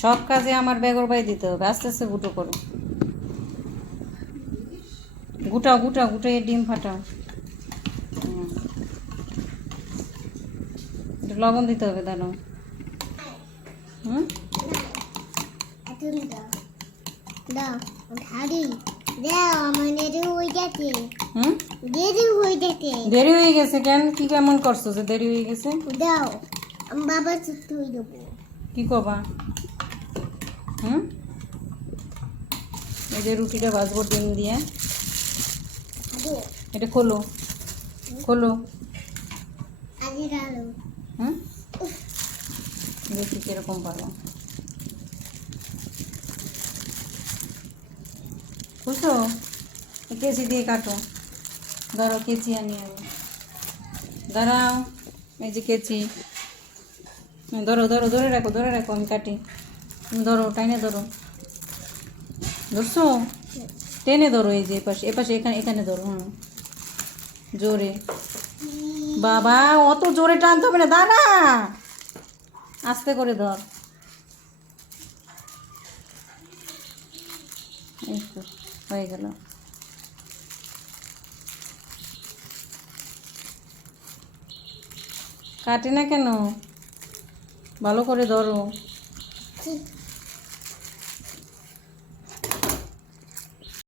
সব কাজে আমার বেগর বাই দিতে হবে। আস্তে আস্তে গুটো করো, গুটাও গুটাও গুটাই ডিম ফাটাও। একটু লবণ দিতে হবে, দাঁড়াও। হুম, হুম, দেরি হয়ে গেছে কেন? কি কেমন করছো যে দেরি হয়ে গেছে? দাও বাবা ছুটি হয়ে যাবো। কি করবা? হুম, এই যে রুটিটা ভাজবো ডিম দিয়ে। এটা খোলো, খোলো। হুম, দেখি কিরকম পারো। বুঝছো? কেচি দিয়ে কাটো। ধরো কেচি আনি আমি, দাঁড়াও। এই যে কেচি, ধরো ধরো, ধরে রাখো, ধরে রাখো, আমি কাটি। তুমি ধরো, টাইনে ধরো। ধরছো? টেনে ধরো, এই যে এপাশে এপাশে, এখানে এখানে ধরো। হুম, জোরে। বাবা, অত জোরে টানতে হবে না, দাঁড়া। আস্তে করে ধর। এই তো হয়ে গেল। কাটে না কেন? ভালো করে ধরো।